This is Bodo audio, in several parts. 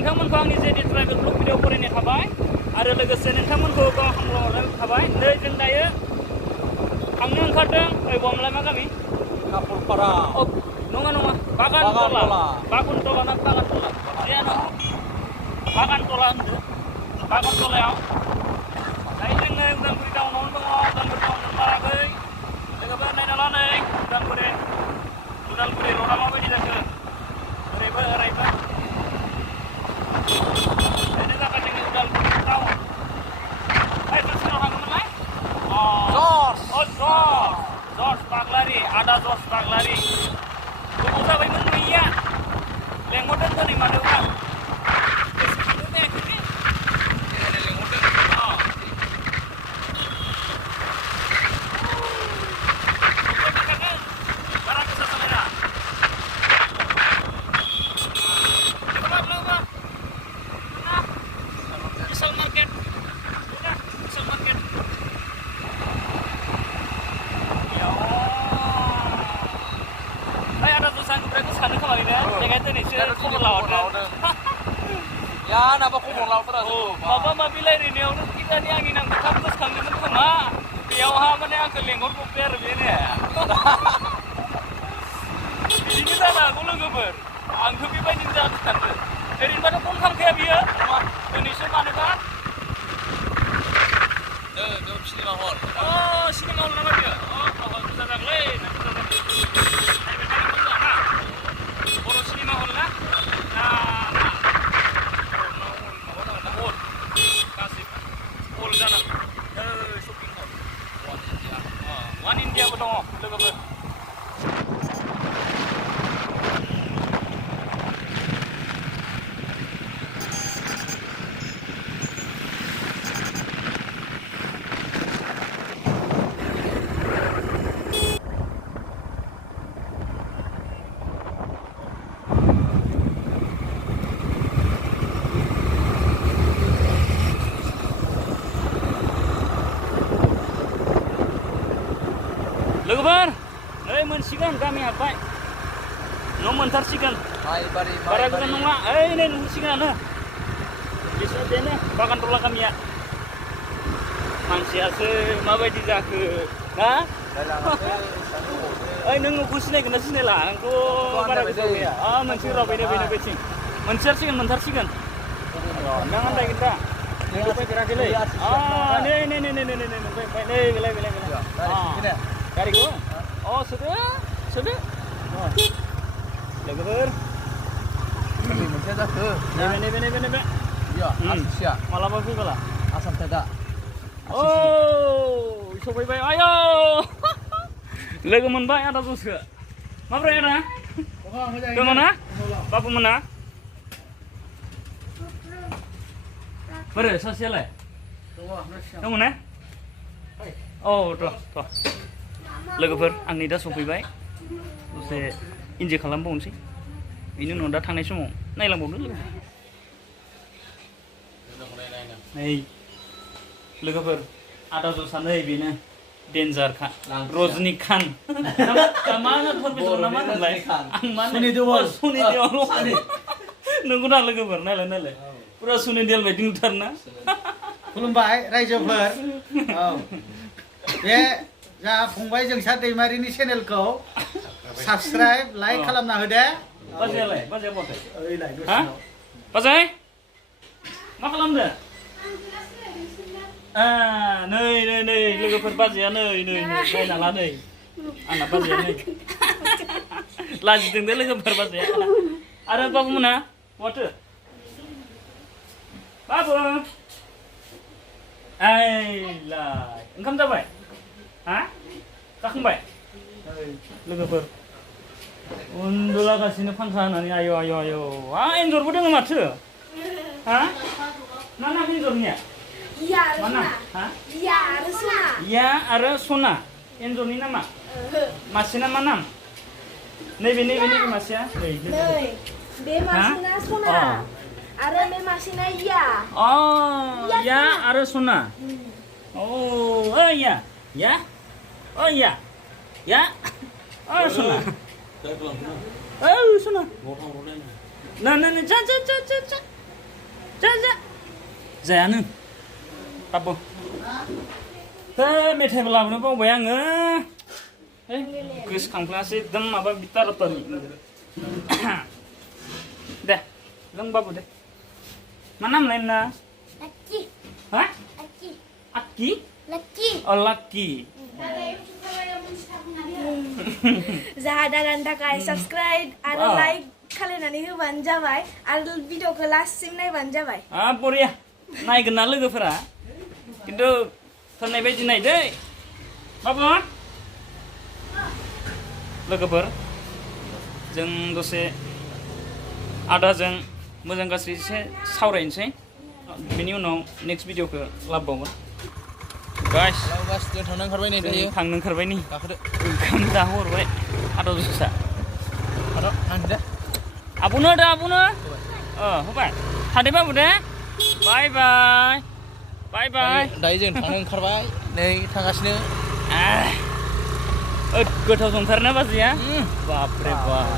नोंथांमोनखौ आंनि जेडि ट्राइबेल ब्लग भिडिअ फरायनाय थाबाय आरो लोगोसे नोंथांमोनखौ हामलायहरनाय थाबाय नै जों दायो थांनो ओंखारदों ओइ बमलाय मा गामि कापुरपारा नङा बागानतला ना बागानतला जियानो बागानतला होनदो बागानतलायाव दायो जोङो उदालगुरि टाउनावनो दङ उदालगुरि टाउन मोनबाराखै लोगोफोर नायना ला नै उदालगुरि रडा माबायदि जाखो ओरैबो ओरैबो बेनो जाबाय जोंनि उदालगुरि टाउन ओइ जों सोराव थांगोनमोनलाय जर्ज बाग्लारि आदा जर्ज बाग्लारि गोबाव जाबायमोन नुयिया लेंहरदों दिनै मानोबा Ya, napa khubur laut terus? Maबा माबि रायलायनायावनो किजानि आंनि नामखौ थाब गोसोखांदोंमोन खोमा बेयावहा माने आंखौ लेंहरबोबाय आरो बेनो बिदिनो जानो हागौ लोगोफोर आंथ' बेबायदिनो जानो सानदों ओरैनोबाथ' फन खालामखाया बियो दिनैसो मानोबा सिनेमा हल सिनेमा हल नामा बियो बुरजा जागोनलै बर' सिनेमा हल ना हल जाना शपिं हल वान इन्डियाबो दङ लोगोफोर लोगोफोर नै मोनसिगोन गामि हाबबाय न' मोनथारसिगोन बारा गोजान नङा ओइ नै नुहुरसिगोनानो बिसोर बेनो बागानतला गामिया मानसियासो माबायदि जाखो ना ओइ नों न'खौ सिनायगोन ना सिनायला आंथ' बारा गोसोआव गैया मोनसे र' बेनो बेथिं मोनथारसिगोन नों आन्दायगोन दा नोंथ' फैफेराखैलै नै मोनफैबाय नै बेलाय गारिखौ सोदो लोगोफोर मोनसे जाखो नैबे आसिया मालाबा फैबाला आसाम थायदा सफैबाय आयौ लोगो मोनबाय आदा जसो माब्रै आदा दङ ना बाबु मोना बोरै सासेयालाय दङ ना थ' लोगोफोर आंनि दा सफैबाय दसे इन्जय खालामबावनोसै बेनि उनाव दा थांनाय समाव नायलांबावनो लोगोफोर आदा जसा नै बेनो डेन्जारखा रजनिकान्त मा प्रफेसर ना मा होनलाय सनि देवल नंगौ ना लोगोफोर नायलाय पुरा सनि देवल बायदि नुथारोना खुलुमबाय रायजोफोर बे जा फंबाय जोंसा दैमारिनि चेनेलखौ साबस्क्राइब लाइक खालामना होदे बाजैयालाय बाजैया बहाथाय बाजै मा खालामदो नै लोगोफोर बाजैया नै नायना ला नै आंना बाजैया नै लाजिदों दे लोगोफोर बाजैया आरो बाबु मोना बहाथो बाबु आइलाय ओंखाम जाबाय जाखांबाय लोगोफोर उन्दुलागासिनो फांखा होनानै आयौ एन्जरबो दङ माथो मा नाम एन्जरनिया मा नाम इया आरो सना एन्जरनि नामा मासेना मा नाम नैबे मासेया बे मासेना सना आरो बे मासेना इया इया आरो सना इया सना सना जा जायानो बाबु मेथाइबो लाबोनो बावबाय आङो गोसोखांफ्लाङासै एकदम माबा बिटारतनि दे लों बाबु दे मा नाम लाय नोंना Lucky. हा Lucky. आक्कि Lucky. अ लाक्कि Jaha dagan थाखाय subscribe आरो like खालायनानै होबानो जाबाय आरो भिडिअखौ लास्टसिम नायबानो जाबाय बरिया नायगोन ना लोगोफोरा खिन्थु होननाय बायदि नायदै बाबु लोगोफोर जों दसे आदाजों मोजां गाज्रि एसे सावरायनोसै बेनि उनाव नेक्स्ट भिडिअखौ लाबोबावगोन गाइस Halo guys, dia थांनो ओंखारबाय नै दायो थांनो ओंखारबाय नै गाखोदो ओंखाम जाहोहरबाय आदा जुसा आदा थांदो दे आबुनो होदो आबुनो होबाय थादो बाबु दे बाय बाय बाय बाय दायो जों थांनो ओंखारबाय नै थांगासिनो गोथाव संथारना बाजैया बापरे बाप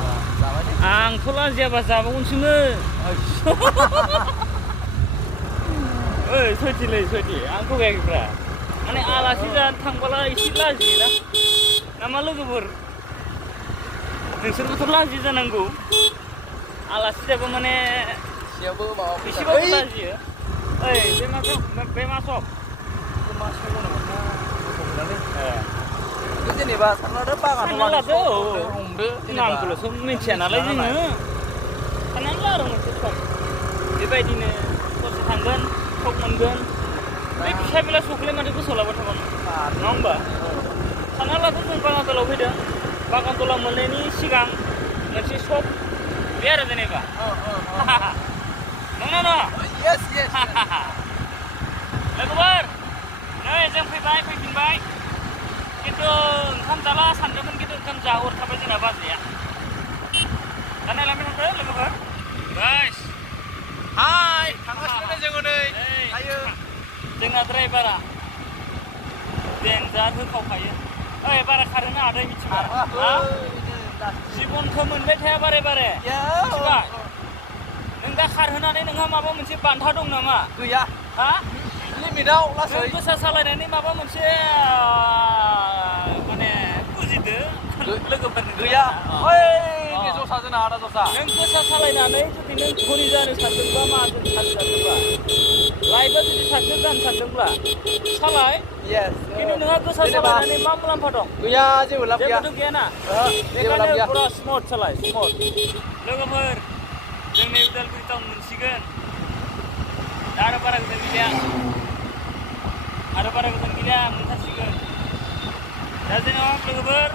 जाबाय दे आंथ' लाजियाबा जाबावगोनसोमोन ओइ सयथि आं थगायाखैब्रा माने आलासि जानो थांबोला एसे लाजियोना नामा लोगोफोर नोंसोरबोथ' लाजि जानांगौ आलासि जाबा माने सियावबो माबा एसेबाबो लाजियो ओइ बे मा सब जेनेबा साननानै बागान सानना लादो हमदो नामखौल'सो मिथिया नालाय जोङो साननानै ला आरो मोनसे सम बेबायदिनो दसे थांगोन सक मोनगोन बे फिसा बेला सखलाय माथो गोसोआव लाबाय थाबानो नङा होमबा सानना लादो जों बागानतलायाव फैदों बागानतला मोननायनि सिगां मोनसे सक बे आरो जेनेबा नङा yes yes लोगोफोर नै जों फैफिनबाय खिन्थु ओंखाम जाला सानदोंमोन खिन्थु ओंखाम जाहरखाबाय जोंना बाजैया दाना लांबाय थांदो लोगोफोर गाइस हाय थांगासिनो जोङो नै आयो जोंना ड्राइभारा देनजार होखावखायो ओइ बारा खारोना आदै मिथिबा जिबनखौ मोनबाय थाया बारे मिथिबा नों दा खारहोनानै नोंहा माबा मोनसे बान्था दं नामा गैया हा लिमिटआव लासै नों गोसा सालायनानै माबा मोनसे माने बुजिदो लोगोफोरनो गैया ओइ जसा जोंना आदा जसा नों गोसा सालायनानै जुदि नों धनि जानो सानदोंबा माजों सानदोंबा लाइफआ जुदि साक्सेस जानो सानदोंब्ला सालाय yes खिन्थु नोंहा गोसा सालायनानै मा मुलाम्फा दं गैया जेबो लाब गैया जेबोथ' गैयाना जेबो लाब बेखायनो गैया पुरा स्मुथ सालाय स्मुथ लोगोफोर जोंनि उदालगुरि टाउन मोनसिगोन दा आरो बारा गोजान गैलिया मोनथारसिगोन दा जेनेबा लोगोफोर